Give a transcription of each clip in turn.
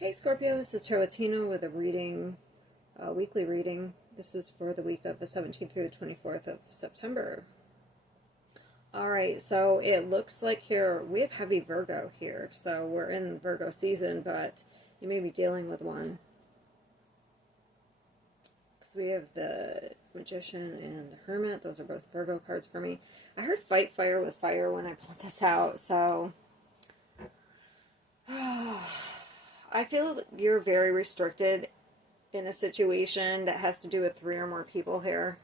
Hey Scorpio, this is Tarotino with a reading, weekly reading. This is for the week of the 17th through the 24th of September. Alright, so it looks like here we have heavy Virgo here. So we're in Virgo season, but you may be dealing with one. Because we have the Magician and the Hermit. Those are both Virgo cards for me. I heard fight fire with fire when I pulled this out, so I feel you're very restricted in a situation that has to do with 3 or more people here.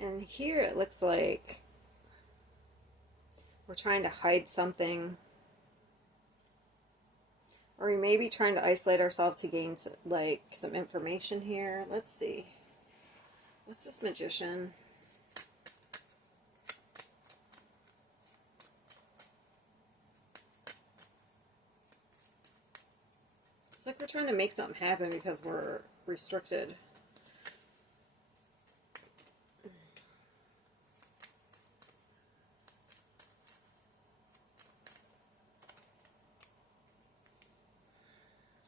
And here it looks like we're trying to hide something. Or we may be trying to isolate ourselves to gain some information here. Let's see. What's this Magician? It's like we're trying to make something happen because we're restricted.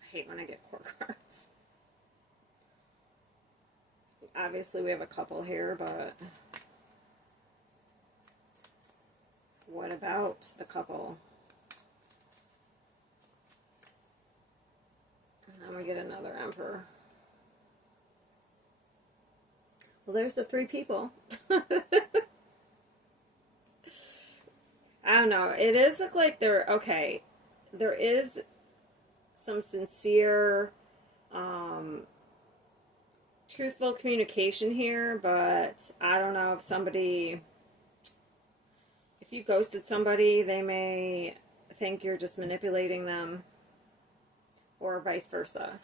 I hate when I get court cards. Obviously we have a couple here, but what about the couple? And then we get another Emperor. Well, there's the 3 people. I don't know. It does look like okay. There is some sincere, truthful communication here, but I don't know if you ghosted somebody, they may think you're just manipulating them, or vice versa.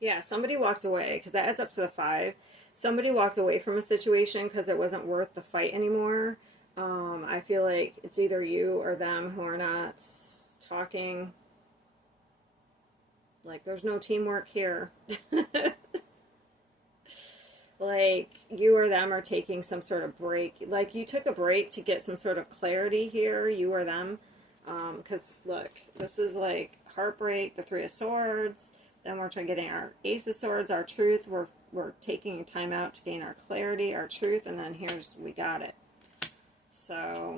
Yeah, somebody walked away, because that adds up to the 5. Somebody walked away from a situation because it wasn't worth the fight anymore. I feel like it's either you or them who are not talking. Like, there's no teamwork here. Like, you or them are taking some sort of break. Like, you took a break to get some sort of clarity here, you or them. Because, look, this is like heartbreak, the 3 of Swords. Then we're trying getting our Ace of Swords, our truth. We're taking time out to gain our clarity, our truth, and then we got it. So,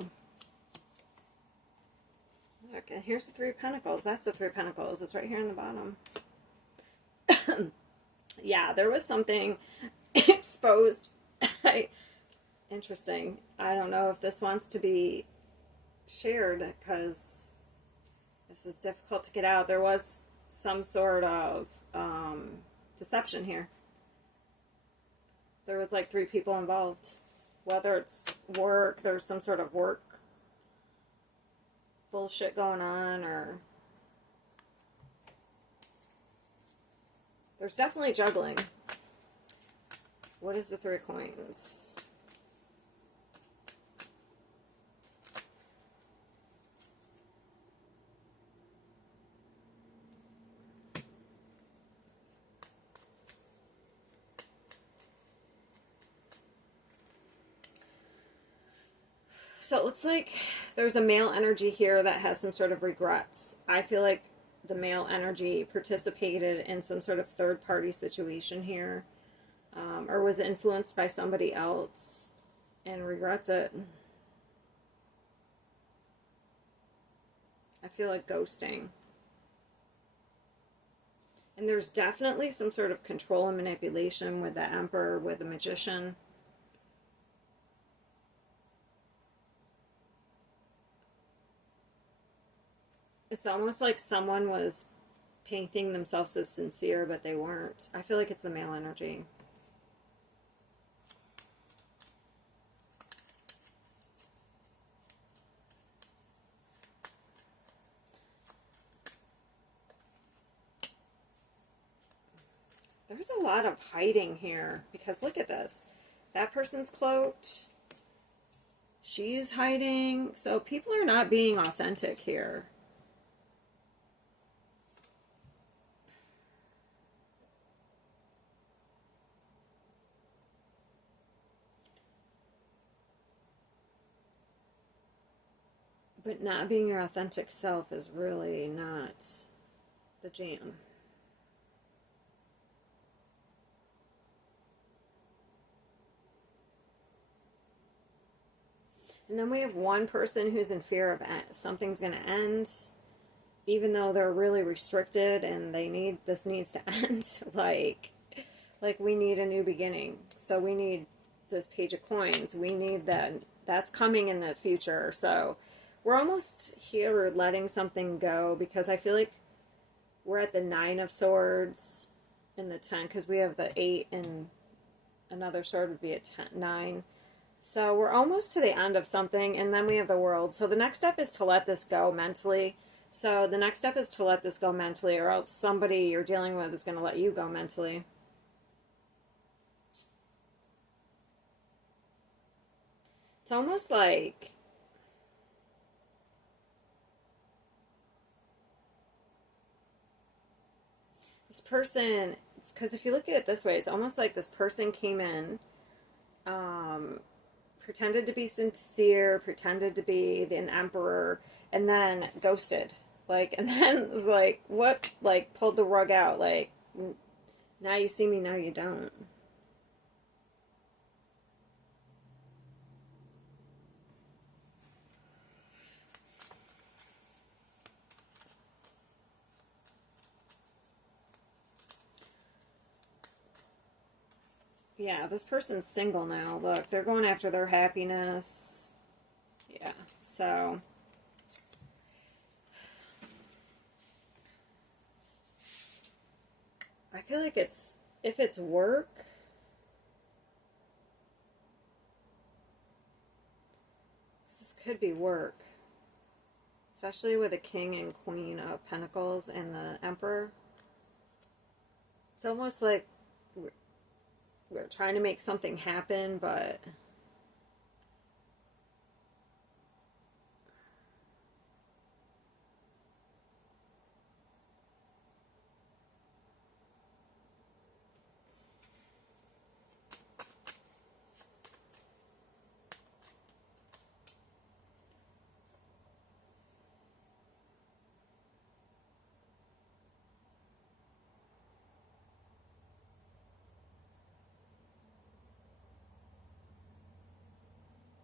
look, and here's the 3 of Pentacles. That's the 3 of Pentacles. It's right here in the bottom. Yeah, there was something exposed. Interesting. I don't know if this wants to be shared because this is difficult to get out. There was some sort of deception here. There was like 3 people involved. Whether it's work, there's some sort of work bullshit going on, or there's definitely juggling. What is the 3 of Coins? So it looks like there's a male energy here that has some sort of regrets. I feel like the male energy participated in some sort of third-party situation here, or was influenced by somebody else and regrets it. I feel like ghosting. And there's definitely some sort of control and manipulation with the Emperor, with the Magician. It's almost like someone was painting themselves as sincere, but they weren't. I feel like it's the male energy. There's a lot of hiding here because look at this. That person's cloaked. She's hiding. So people are not being authentic here. But not being your authentic self is really not the jam. And then we have one person who's in fear of something's going to end, even though they're really restricted and this needs to end. like we need a new beginning. So we need this Page of Coins. We need that. That's coming in the future. So we're almost here letting something go because I feel like we're at the 9 of Swords and the 10 because we have the 8 and another sword would be a 10, 9. So we're almost to the end of something, and then we have the World. So the next step is to let this go mentally. So the next step is to let this go mentally, or else somebody you're dealing with is going to let you go mentally. It's almost like this person, because if you look at it this way, it's almost like this person came in, pretended to be sincere, pretended to be an emperor, and then ghosted. And then it was like, what? Pulled the rug out. Now you see me, now you don't. Yeah, this person's single now. Look, they're going after their happiness. Yeah, so I feel like if it's work, this could be work. Especially with the King and Queen of Pentacles and the Emperor. It's almost like we're trying to make something happen, but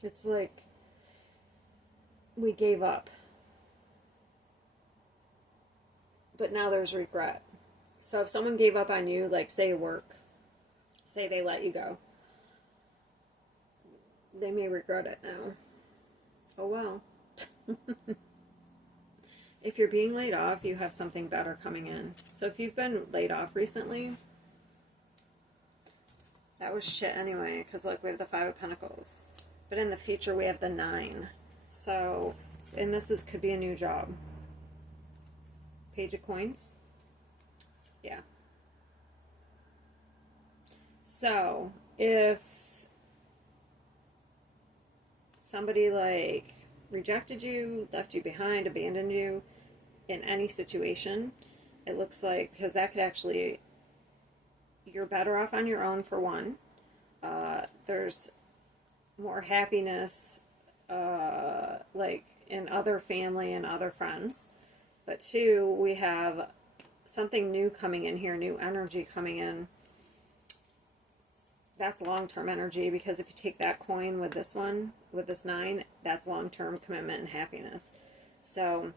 it's like we gave up. But now there's regret. So if someone gave up on you, say work, say they let you go, they may regret it now. Oh well. If you're being laid off, you have something better coming in. So if you've been laid off recently, that was shit anyway, because look, we have the 5 of Pentacles. But in the future, we have the 9. So, and could be a new job. Page of Coins. Yeah. So, if somebody rejected you, left you behind, abandoned you in any situation, it looks like, because that could actually, you're better off on your own for one. There's more happiness, in other family and other friends. But 2, we have something new coming in here, new energy coming in. That's long-term energy, because if you take that coin with this one, with this 9, that's long-term commitment and happiness. So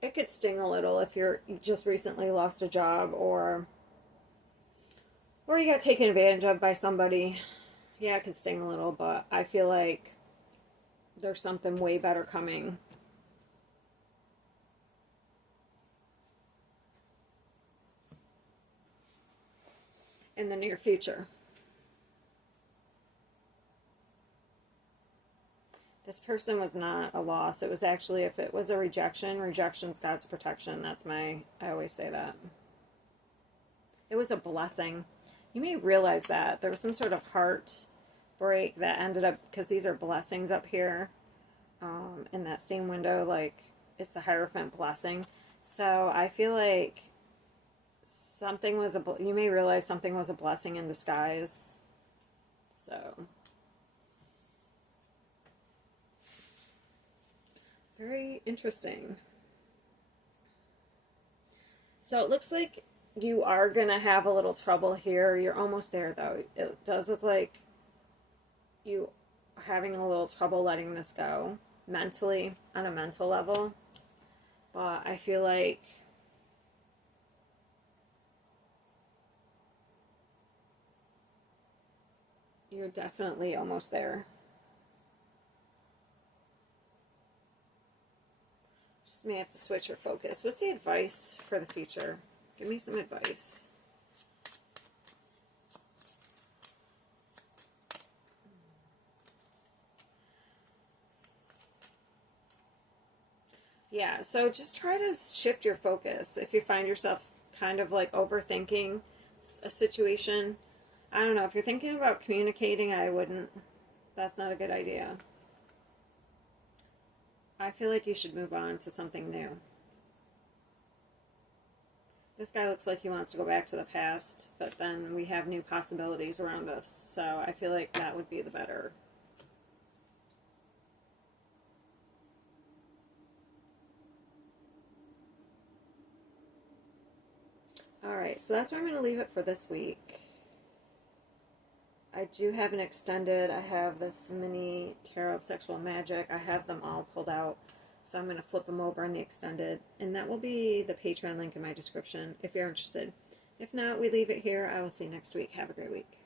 it could sting a little if you just recently lost a job or you got taken advantage of by somebody. Yeah, it could sting a little, but I feel like there's something way better coming. In the near future. This person was not a loss. It was actually, if it was a rejection, rejection's God's protection. I always say that. It was a blessing. You may realize that. There was some sort of heartbreak that ended up, because these are blessings up here in that same window, like it's the Hierophant blessing. So I feel like you may realize something was a blessing in disguise. So, very interesting. So it looks like you are going to have a little trouble here. You're almost there, though. It does look like you are having a little trouble letting this go mentally, on a mental level. But I feel like you're definitely almost there. Just may have to switch your focus. What's the advice for the future? Give me some advice. Yeah, so just try to shift your focus. If you find yourself kind of like overthinking a situation, I don't know, if you're thinking about communicating, I wouldn't. That's not a good idea. I feel like you should move on to something new. This guy looks like he wants to go back to the past, but then we have new possibilities around us, so I feel like that would be the better. Alright, so that's where I'm going to leave it for this week. I do have an extended. I have this mini Tarot of Sexual Magic. I have them all pulled out, so I'm going to flip them over in the extended, and that will be the Patreon link in my description if you're interested. If not, we leave it here. I will see you next week. Have a great week.